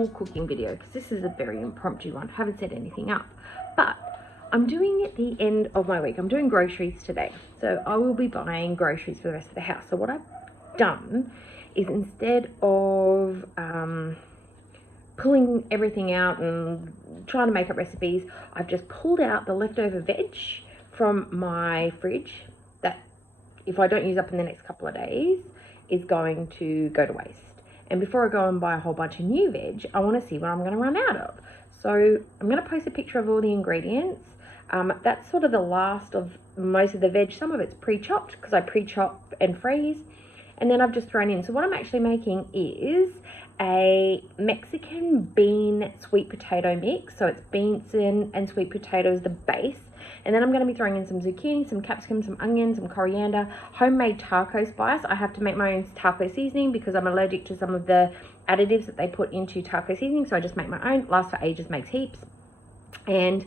full cooking video because this is a very impromptu one. I haven't set anything up, but I'm doing at the end of my week. I'm doing groceries today, so I will be buying groceries for the rest of the house. So what I've done is, instead of pulling everything out and trying to make up recipes, I've just pulled out the leftover veg from my fridge that, if I don't use up in the next couple of days, is going to go to waste. And before I go and buy a whole bunch of new veg, I want to see what I'm going to run out of. So I'm going to post a picture of all the ingredients. That's sort of the last of most of the veg. Some of it's pre-chopped because I pre-chop and freeze. And then I've just thrown in. So what I'm actually making is a Mexican bean sweet potato mix. So it's beans and sweet potatoes, the base. And then I'm going to be throwing in some zucchini, some capsicum, some onion, some coriander, homemade taco spice. I have to make my own taco seasoning because I'm allergic to some of the additives that they put into taco seasoning. So I just make my own. Lasts for ages, makes heaps. And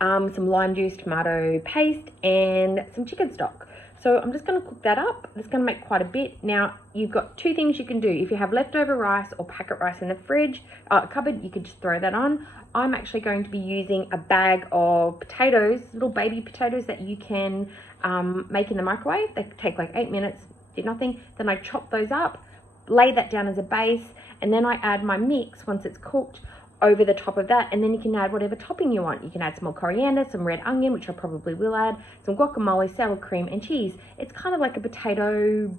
some lime juice, tomato paste, and some chicken stock. So I'm just going to cook that up. It's going to make quite a bit. Now, you've got two things you can do. If you have leftover rice or packet rice in the fridge, cupboard, you could just throw that on. I'm actually going to be using a bag of potatoes, little baby potatoes that you can make in the microwave. They take like 8 minutes, do nothing. Then I chop those up, lay that down as a base, and then I add my mix once it's cooked over the top of that, and then you can add whatever topping you want. You can add some more coriander, some red onion, which I probably will add, some guacamole, sour cream, and cheese. It's kind of like a potato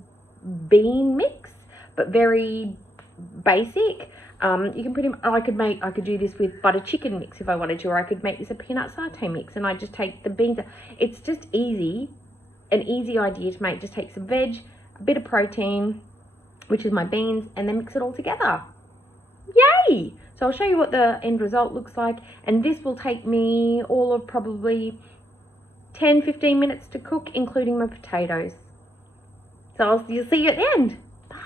bean mix, but very basic. You can pretty much, I could do this with butter chicken mix if I wanted to, or I could make this a peanut satay mix, and I just take the beans. It's just easy, an easy idea to make. Just take some veg, a bit of protein, which is my beans, and then mix it all together. Yay! So I'll show you what the end result looks like, and this will take me all of probably 10-15 minutes to cook, including my potatoes. So you'll see you at the end. Bye!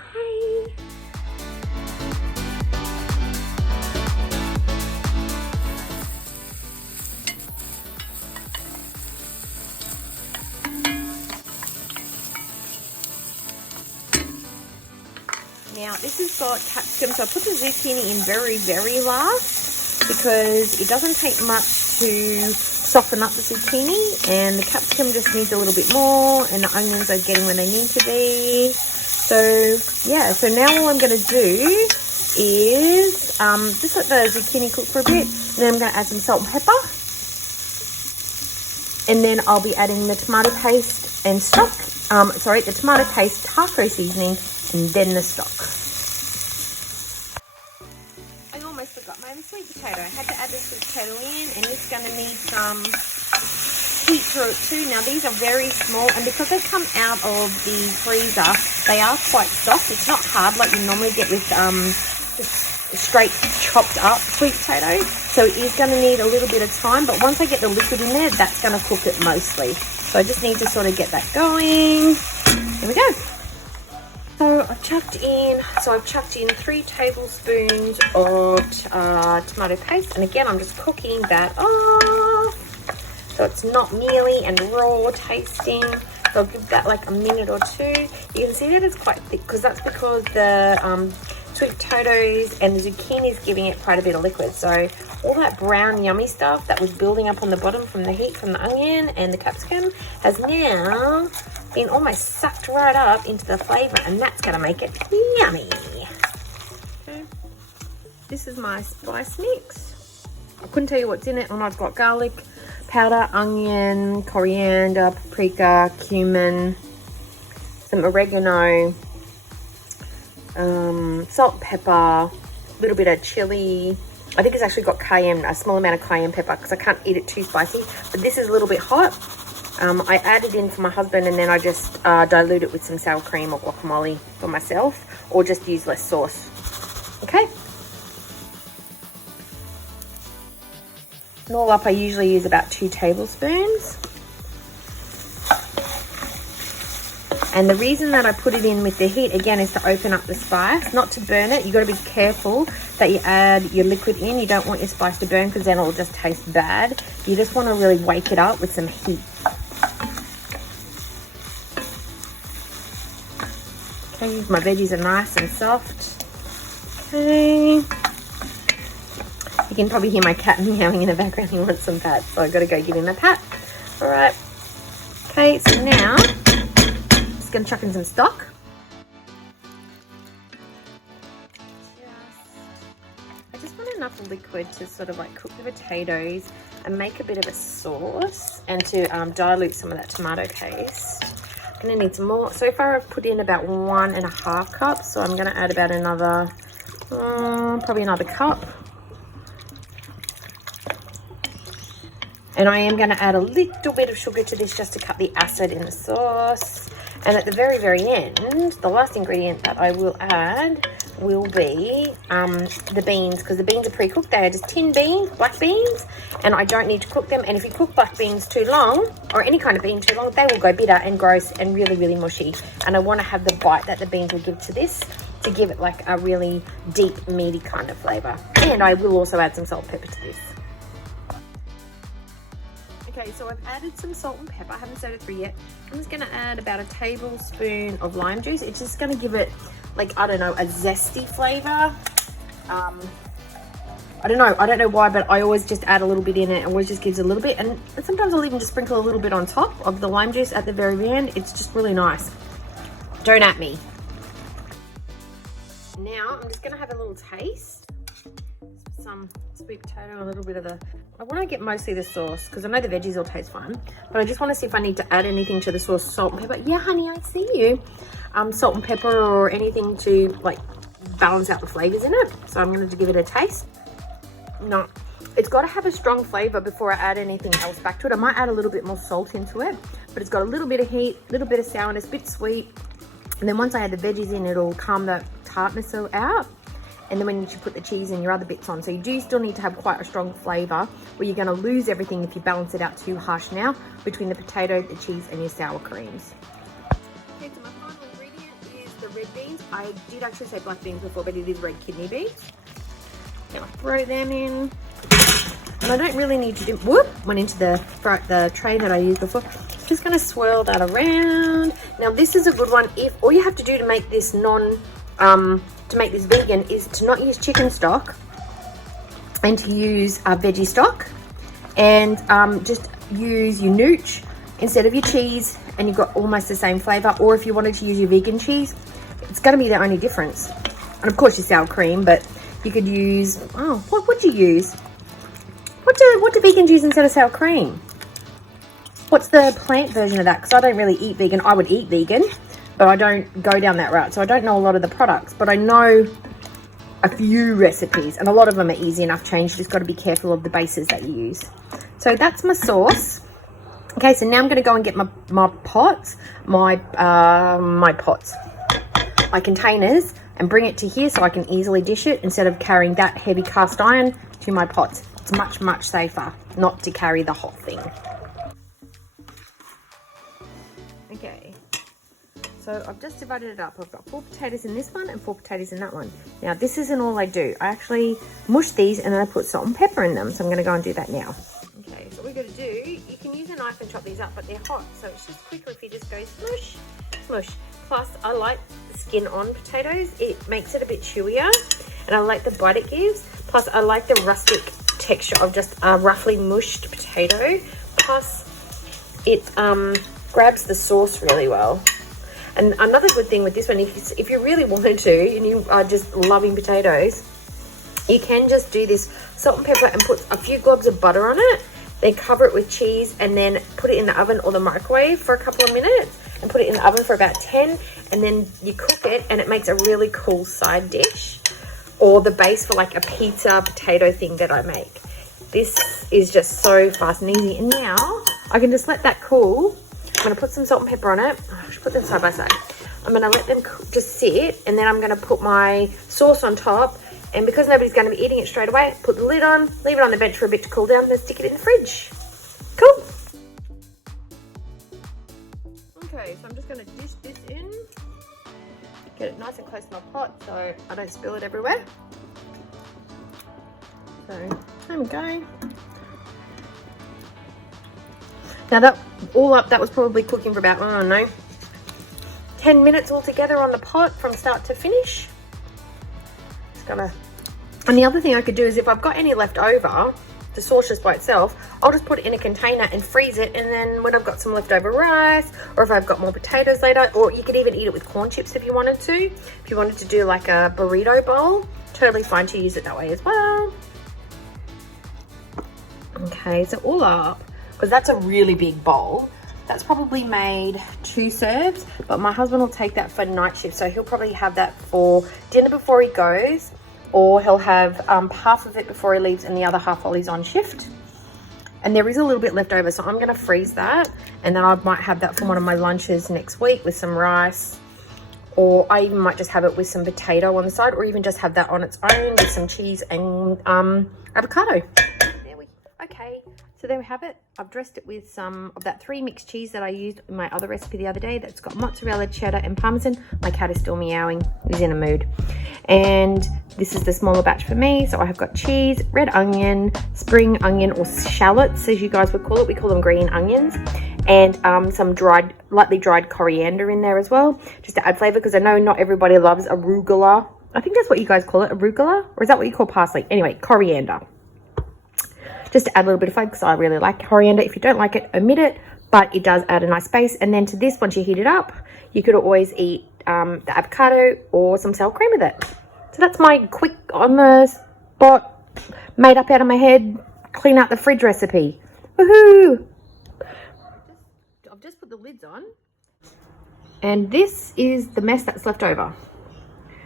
Now this has got capsicum, so I put the zucchini in very, very last because it doesn't take much to soften up the zucchini, and the capsicum just needs a little bit more, and the onions are getting where they need to be. So yeah, so now all I'm going to do is just let the zucchini cook for a bit, and then I'm going to add some salt and pepper, and then I'll be adding the tomato paste and stock, the tomato paste, taco seasoning, and then the stock. I almost forgot my sweet potato. I had to add the sweet potato in, and it's going to need some heat through it too. Now these are very small, and because they come out of the freezer, they are quite soft. It's not hard like you normally get with just straight chopped up sweet potato. So it is going to need a little bit of time, but once I get the liquid in there, that's going to cook it mostly. So I just need to sort of get that going. Here we go. So I've chucked in 3 tablespoons of tomato paste, and again I'm just cooking that off so it's not mealy and raw tasting. So I'll give that like a minute or two. You can see that it's quite thick because that's because the sweet potatoes and the zucchini is giving it quite a bit of liquid. So all that brown yummy stuff that was building up on the bottom from the heat from the onion and the capsicum has now been almost sucked right up into the flavour, and that's going to make it yummy. Okay. This is my spice mix. I couldn't tell you what's in it. I've got garlic powder, onion, coriander, paprika, cumin, some oregano, salt, pepper, a little bit of chili. I think it's actually got cayenne, a small amount of cayenne pepper because I can't eat it too spicy, but this is a little bit hot. I added in for my husband, and then I just dilute it with some sour cream or guacamole for myself, or just use less sauce. Okay. And all up, I usually use about 2 tablespoons. And the reason that I put it in with the heat, again, is to open up the spice, not to burn it. You've got to be careful that you add your liquid in. You don't want your spice to burn because then it'll just taste bad. You just want to really wake it up with some heat. Okay, my veggies are nice and soft. Okay. can probably hear my cat meowing in the background. He wants some pats, so I've got to go give him a pat. All right. Okay, so now just going to chuck in some stock. I just want enough liquid to sort of like cook the potatoes and make a bit of a sauce, and to dilute some of that tomato paste. I'm going to need some more. So far I've put in about 1.5 cups, so I'm going to add about another, probably another cup. And I am going to add a little bit of sugar to this just to cut the acid in the sauce. And at the very, very end, the last ingredient that I will add will be the beans, because the beans are pre-cooked. They are just tin beans, black beans, and I don't need to cook them. And if you cook black beans too long, or any kind of bean too long, they will go bitter and gross and really, really mushy. And I want to have the bite that the beans will give to this to give it like a really deep, meaty kind of flavour. And I will also add some salt and pepper to this. Okay, so I've added some salt and pepper. I haven't set it through yet. I'm just going to add about a tablespoon of lime juice. It's just going to give it, like, I don't know, a zesty flavour. I don't know why, but I always just add a little bit in it. It always just gives a little bit. And sometimes I'll even just sprinkle a little bit on top of the lime juice at the very end. It's just really nice. Don't at me. Now, I'm just going to have a little taste. Some sweet potato, a little bit of the, I want to get mostly the sauce because I know the veggies will taste fine, but I just want to see if I need to add anything to the sauce. Salt and pepper. Yeah, honey, I see you. Salt and pepper or anything to like balance out the flavors in it. So I'm going to give it a taste. No, it's got to have a strong flavor before I add anything else back to it. I might add a little bit more salt into it, but it's got a little bit of heat, a little bit of sourness, a bit sweet. And then once I add the veggies in, it'll calm the tartness out. And then when you put the cheese and your other bits on. So you do still need to have quite a strong flavour, or you're going to lose everything if you balance it out too harsh now between the potato, the cheese and your sour creams. Okay, so my final ingredient is the red beans. I did actually say black beans before, but it is red kidney beans. Now I throw them in. And I don't really need to do, went into the tray that I used before. Just going to swirl that around. Now this is a good one. If all you have to do to make this to make this vegan is to not use chicken stock and to use veggie stock, and just use your nooch instead of your cheese, and you've got almost the same flavor. Or if you wanted to use your vegan cheese, it's going to be the only difference. And of course your sour cream, but you could use, oh, what would you use? What do vegans use instead of sour cream? What's the plant version of that? Because I don't really eat vegan. I would eat vegan, but I don't go down that route. So I don't know a lot of the products, but I know a few recipes, and a lot of them are easy enough change. You just got to be careful of the bases that you use. So that's my sauce. Okay, so now I'm going to go and get my pots, my containers, and bring it to here so I can easily dish it instead of carrying that heavy cast iron to my pots. It's much, much safer not to carry the whole thing. Okay. So I've just divided it up. I've got 4 potatoes in this one and 4 potatoes in that one. Now this isn't all I do. I actually mush these and then I put salt and pepper in them. So I'm going to go and do that now. Okay, so what we're going to do, you can use a knife and chop these up, but they're hot. So it's just quicker if you just go smush, smush. Plus I like the skin on potatoes. It makes it a bit chewier and I like the bite it gives. Plus I like the rustic texture of just a roughly mushed potato. Plus it grabs the sauce really well. And another good thing with this one, if you really wanted to and you are just loving potatoes, you can just do this salt and pepper and put a few globs of butter on it, then cover it with cheese and then put it in the oven or the microwave for a couple of minutes and put it in the oven for about 10, and then you cook it and it makes a really cool side dish or the base for like a pizza potato thing that I make. This is just so fast and easy. And now I can just let that cool. I'm going to put some salt and pepper on it. I should put them side by side. I'm going to let them just sit, and then I'm going to put my sauce on top. And because nobody's going to be eating it straight away, put the lid on, leave it on the bench for a bit to cool down, then stick it in the fridge. Cool. Okay, so I'm just going to dish this in. Get it nice and close to my pot so I don't spill it everywhere. So there we go. Now that all up, that was probably cooking for about, I don't know, 10 minutes altogether on the pot from start to finish. Just gotta And the other thing I could do is if I've got any left over, the sauce just by itself, I'll just put it in a container and freeze it, and then when I've got some leftover rice, or if I've got more potatoes later, or you could even eat it with corn chips if you wanted to. If you wanted to do like a burrito bowl, totally fine to use it that way as well. Okay, so all up, because that's a really big bowl, that's probably made 2 serves, but my husband will take that for night shift, so he'll probably have that for dinner before he goes, or he'll have half of it before he leaves and the other half while he's on shift. And there is a little bit left over, so I'm going to freeze that, and then I might have that for one of my lunches next week with some rice, or I even might just have it with some potato on the side, or even just have that on its own with some cheese and avocado. Okay, so there we have it. I've dressed it with some of that 3 mixed cheese that I used in my other recipe the other day. That's got mozzarella, cheddar, and parmesan. My cat is still meowing. He's in a mood. And this is the smaller batch for me. So I have got cheese, red onion, spring onion, or shallots, as you guys would call it. We call them green onions. And some lightly dried coriander in there as well, just to add flavor, because I know not everybody loves arugula. I think that's what you guys call it, arugula? Or is that what you call parsley? Anyway, coriander. Just to add a little bit of flavor, because I really like coriander. If you don't like it, omit it, but it does add a nice base. And then to this, once you heat it up, you could always eat the avocado or some sour cream with it. So that's my quick, on the spot, made up out of my head, clean out the fridge recipe. Woohoo! I've just put the lids on. And this is the mess that's left over.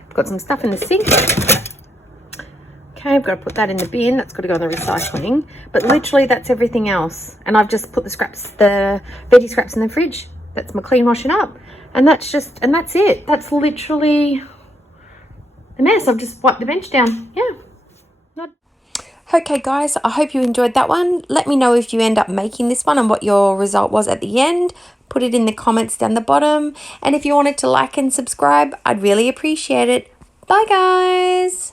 I've got some stuff in the sink. Okay, I've got to put that in the bin. That's got to go in the recycling. But literally, that's everything else. And I've just put the scraps, the veggie scraps in the fridge. That's my clean washing up. And that's it. That's literally the mess. I've just wiped the bench down. Yeah. Okay, guys, I hope you enjoyed that one. Let me know if you end up making this one and what your result was at the end. Put it in the comments down the bottom. And if you wanted to like and subscribe, I'd really appreciate it. Bye, guys.